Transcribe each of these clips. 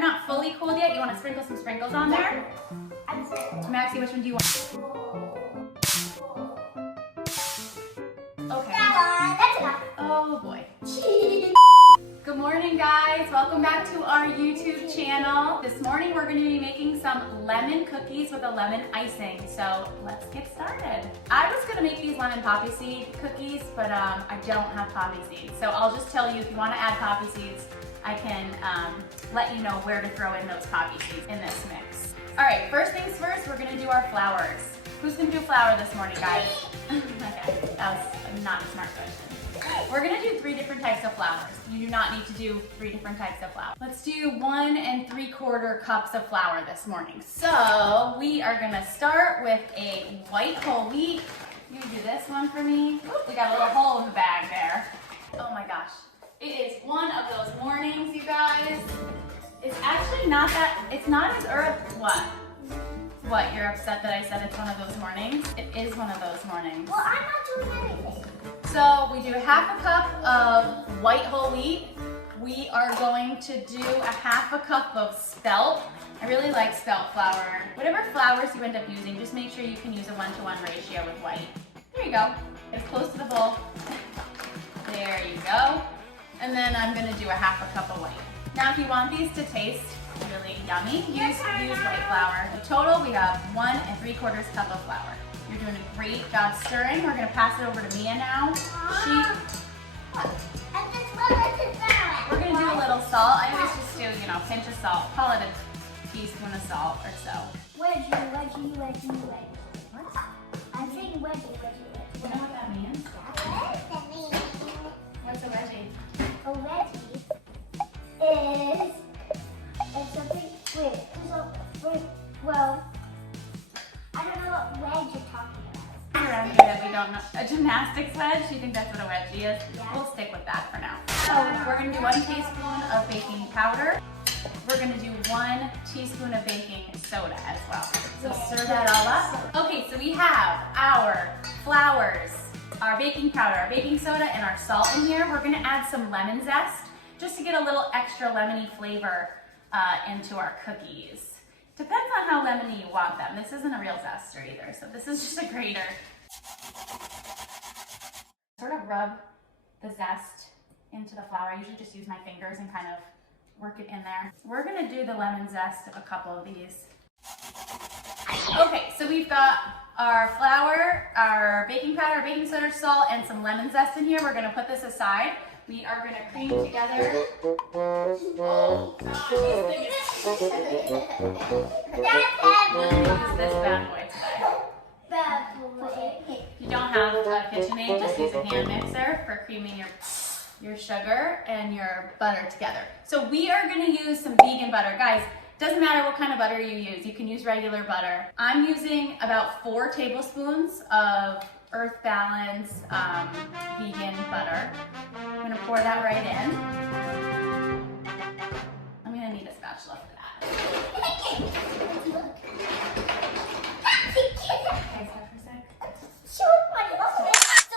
they're not fully cooled yet, you want to sprinkle some sprinkles on there. Maxie, which one do you want? Okay. That's enough. Oh boy. Good morning, guys. Welcome back to our YouTube channel. This morning we're going to be making some lemon cookies with a lemon icing. So let's get started. I was going to make these lemon poppy seed cookies, but I don't have poppy seeds. So I'll just tell you, if you want to add poppy seeds, I can let you know where to throw in those poppy seeds in this mix. All right, first things first, we're going to do our flours. Who's going to do flour this morning, guys? Okay, that was not a smart question. We're gonna do 3 different types of flours. You do not need to do 3 different types of flour. Let's do 1 3/4 cups of flour this morning. So we are gonna start with a white whole wheat. You do this one for me. Oop, we got a little hole in the bag there. Oh my gosh. It is one of those mornings, you guys. It's actually not that, it's not as early. What, you're upset that I said it's one of those mornings? It is one of those mornings. Well, I'm not doing anything. So we do 1/2 cup of white whole wheat. We are going to do 1/2 cup of spelt. I really like spelt flour. Whatever flours you end up using, just make sure you can use a 1-to-1 ratio with white. There you go. Get as close to the bowl. There you go. And then I'm gonna do 1/2 cup of white. Now if you want these to taste really yummy, use white flour. In total, we have 1 3/4 cup of flour. You're doing a great job stirring. We're gonna pass it over to Mia now. We're gonna do a little salt. I always just do, a pinch of salt. Call it a teaspoon of salt or so. Wedgie. What? I'm saying wedgie. You know what that means? What's a wedgie? A wedgie is something, well, I don't know what wedge you're talking about. Around here that we don't know. A gymnastics wedge? You think that's what a wedgie is? Yeah. We'll stick with that for now. So we're gonna do 1 teaspoon of baking powder. We're gonna do 1 teaspoon of baking soda as well. So stir that all up. Okay, so we have our flours, our baking powder, our baking soda, and our salt in here. We're gonna add some lemon zest just to get a little extra lemony flavor into our cookies. Depends on how lemony you want them. This isn't a real zester either, so this is just a grater. Sort of rub the zest into the flour. I usually just use my fingers and kind of work it in there. We're gonna do the lemon zest of a couple of these. Okay, so we've got our flour, our baking powder, baking soda, salt, and some lemon zest in here. We're gonna put this aside. We are gonna cream together. Oh gosh, this thing is use this bad boy today. If you don't have a KitchenAid, just use a hand mixer for creaming your sugar and your butter together. So we are gonna use some vegan butter. Guys, doesn't matter what kind of butter you use. You can use regular butter. I'm using about 4 tablespoons of Earth Balance vegan butter. I'm gonna pour that right in. I'm gonna need a spatula for that.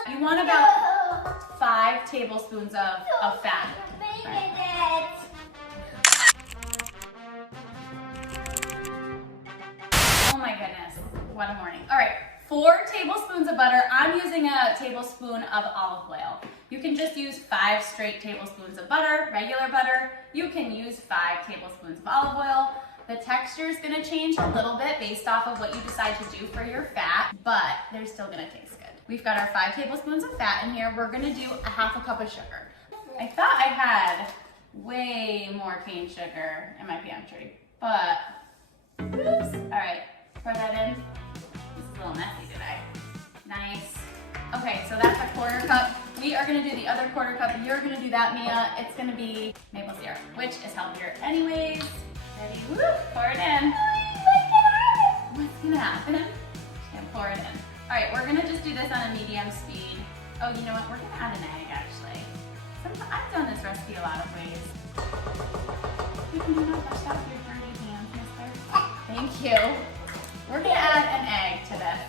You want about 5 tablespoons of fat. Right. Oh my goodness, what a morning. All right, 4 tablespoons of butter. I'm using a tablespoon of olive oil. You can just use 5 straight tablespoons of butter, regular butter. You can use 5 tablespoons of olive oil. The texture is gonna change a little bit based off of what you decide to do for your fat, but they're still gonna taste good. We've got our 5 tablespoons of fat in here. We're gonna do 1/2 cup of sugar. I thought I had way more cane sugar in my pantry, but oops. All right, pour that in. This is a little messy today. Nice. Okay, so that's a 1/4 cup. We are gonna do the other 1/4 cup. You're gonna do that, Mia. It's gonna be maple syrup, which is healthier anyways. Ready? Woo! Pour it in. What's gonna happen? Just gonna pour it in. All right, we're gonna just do this on a medium speed. Oh, you know what? We're gonna add an egg actually. I've done this recipe a lot of ways. You can do not touch that with your dirty hands, mister. Thank you. We're gonna add an egg to this.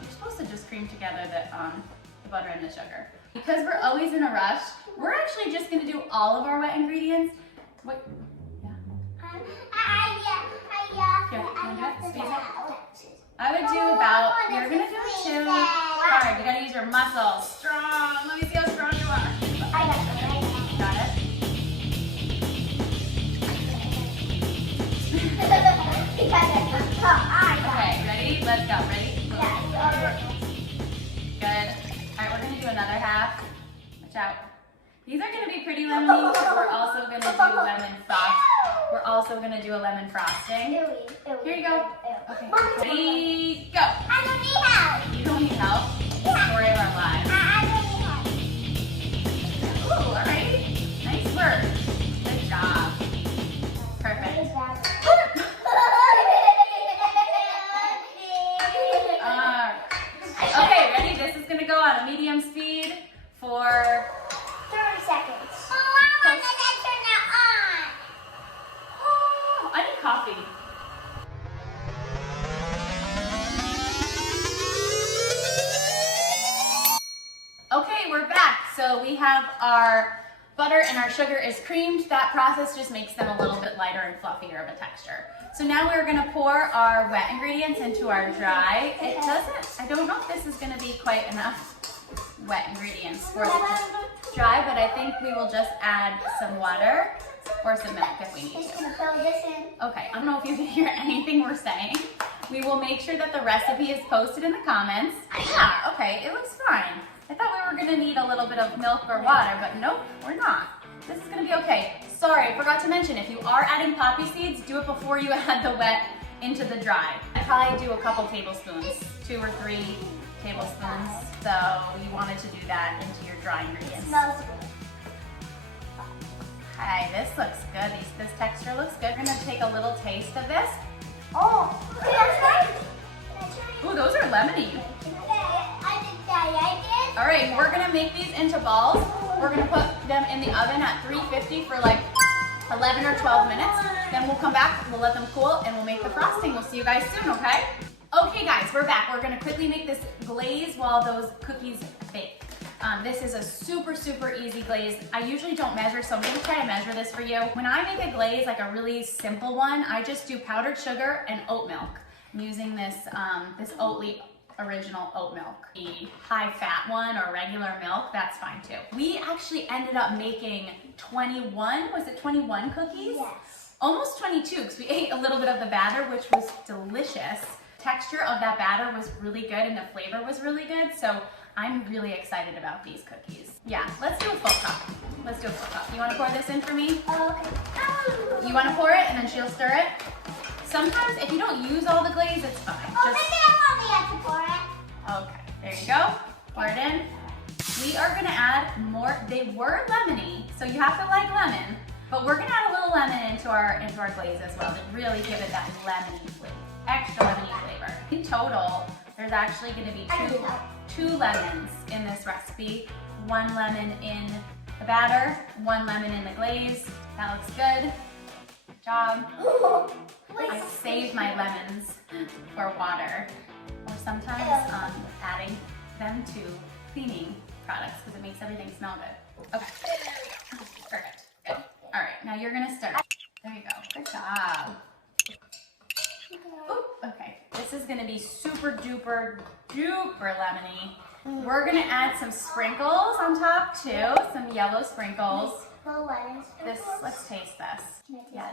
You're supposed to just cream together the butter and the sugar. Because we're always in a rush, we're actually just gonna do all of our wet ingredients. What? Yeah. Here, you wanna do it? Squeeze it. I would do about, you're gonna do 2. Hard, you gotta use your muscles. Strong, let me see how strong you are. I got it. Got it? Okay, ready? Let's go, ready? Good. All right, we're gonna do another half. Watch out. These are gonna be pretty lemony. We're also gonna do lemon frost. We're also gonna do a lemon frosting. Here you go. Okay, ready, go. I don't need help. You don't need help. Story of our lives. Ooh, all right. Nice work. Good job. Perfect. Okay, ready? This is gonna go on a medium speed for 30 seconds. Oh, I want to turn that on. oh, I need coffee. Okay, we're back. So we have our butter and our sugar is creamed. That process just makes them a little bit lighter and fluffier of a texture. So now we're gonna pour our wet ingredients into our dry. It doesn't, I don't know if this is gonna be quite enough wet ingredients for the dry, but I think we will just add some water or some milk if we need Just to. gonna fill this in. Okay, I don't know if you can hear anything we're saying. We will make sure that the recipe is posted in the comments. Yeah, okay, it looks fine. I thought we were gonna need a little bit of milk or water, but nope, we're not. This is gonna be okay. Sorry, I forgot to mention, if you are adding poppy seeds, do it before you add the wet into the dry. I probably do a couple tablespoons, 2 or 3 tablespoons. So you wanted to do that into your dry ingredients. Smells good. Okay, this looks good. This texture looks good. We're gonna take a little taste of this. Oh, can I try? Ooh, those are lemony. I like it. All right, we're gonna make these into balls. We're gonna put them in the oven at 350 for like 11 or 12 minutes. Then we'll come back, we'll let them cool, and we'll make the frosting. We'll see you guys soon, okay? Okay guys, we're back. We're gonna quickly make this glaze while those cookies bake. This is a super, super easy glaze. I usually don't measure, so I'm gonna try to measure this for you. When I make a glaze, like a really simple one, I just do powdered sugar and oat milk. I'm using this, this Oatly original oat milk. The high fat one or regular milk, that's fine too. We actually ended up making 21, was it 21 cookies? Yes. Almost 22, because we ate a little bit of the batter, which was delicious. Texture of that batter was really good and the flavor was really good, so I'm really excited about these cookies. Yeah, let's do a full cup. Let's do a full cup. You wanna pour this in for me? Okay. You wanna pour it and then she'll stir it? Sometimes if you don't use all the glaze, it's fine. Oh, maybe I only have to pour it. Okay, there you go. Pour it in. We are gonna add more, they were lemony, so you have to like lemon, but we're gonna add a little lemon into our glaze as well to really give it that lemony flavor, extra lemony flavor. In total, there's actually gonna be two lemons in this recipe. 1 lemon in the batter, 1 lemon in the glaze. That looks good. Good job. I save my lemons for water, or sometimes adding them to cleaning products because it makes everything smell good. Okay, perfect, good. All right, now you're gonna stir. There you go, good job. Oop, okay, this is gonna be super duper lemony. We're gonna add some sprinkles on top too, some yellow sprinkles. This, let's taste this. Yeah.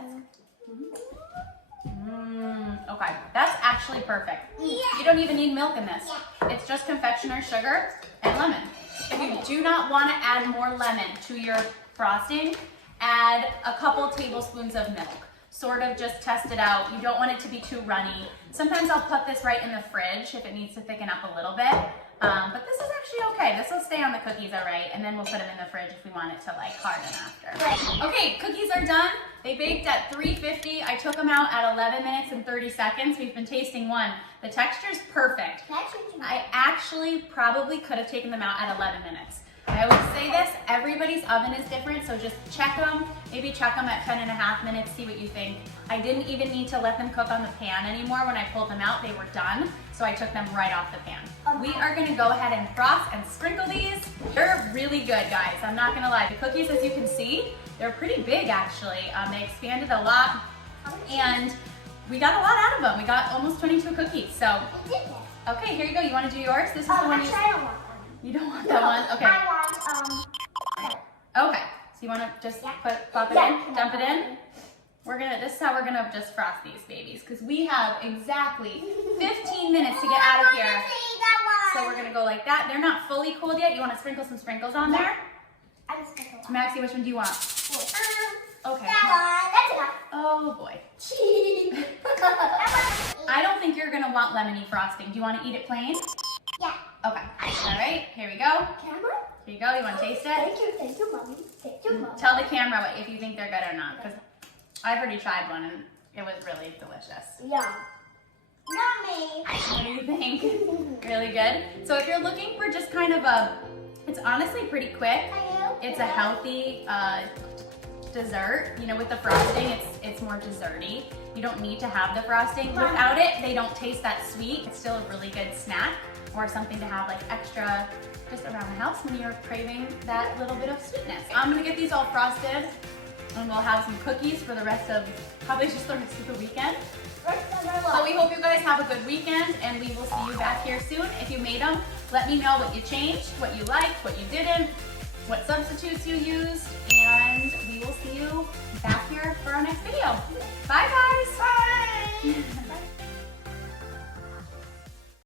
Okay, that's actually perfect. You don't even need milk in this. It's just confectioner's sugar and lemon. If you do not want to add more lemon to your frosting, add a couple tablespoons of milk. Sort of just test it out. You don't want it to be too runny. Sometimes I'll put this right in the fridge if it needs to thicken up a little bit. But this is actually okay. This will stay on the cookies all right, and then we'll put them in the fridge if we want it to like harden after. Okay, cookies are done. They baked at 350. I took them out at 11 minutes and 30 seconds. We've been tasting one. The texture's perfect. I actually probably could have taken them out at 11 minutes. I always say this, everybody's oven is different, so just check them. Maybe check them at 10.5 minutes, see what you think. I didn't even need to let them cook on the pan anymore. When I pulled them out, they were done, so I took them right off the pan. we are gonna go ahead and frost and sprinkle these. They're really good, guys. I'm not gonna lie. The cookies, as you can see, they're pretty big actually. They expanded a lot and we got a lot out of them. We got almost 22 cookies. So, We did this. okay, here you go. You wanna do yours? This is the one Actually, I don't want one. you don't want that one? Okay. I want, Okay. So you wanna just plop it in, dump it in? This is how we're gonna just frost these babies because we have exactly 15 minutes to get out of here. So we're gonna go like that. They're not fully cooled yet. You wanna sprinkle some sprinkles on there? I just pick one. Maxie, which one do you want? Okay. That one. That's enough. Oh boy. I don't think you're gonna want lemony frosting. Do you wanna eat it plain? Yeah. Okay. All right, here we go. Camera? Here you go. You wanna taste it? Thank you, mommy. Thank you, mommy. Tell the camera if you think they're good or not, because I've already tried one and it was really delicious. Yum. Yummy. What do you think? Really good? So if you're looking for just kind of it's honestly pretty quick. It's a healthy dessert. You know, with the frosting, it's more desserty. You don't need to have the frosting. Without it, they don't taste that sweet. It's still a really good snack or something to have like extra just around the house when you're craving that little bit of sweetness. I'm gonna get these all frosted and we'll have some cookies for the rest of, probably just the rest of the weekend. So we hope you guys have a good weekend and we will see you back here soon. If you made them, let me know what you changed, what you liked, what you didn't, what substitutes you used, and we will see you back here for our next video. Bye guys! Bye.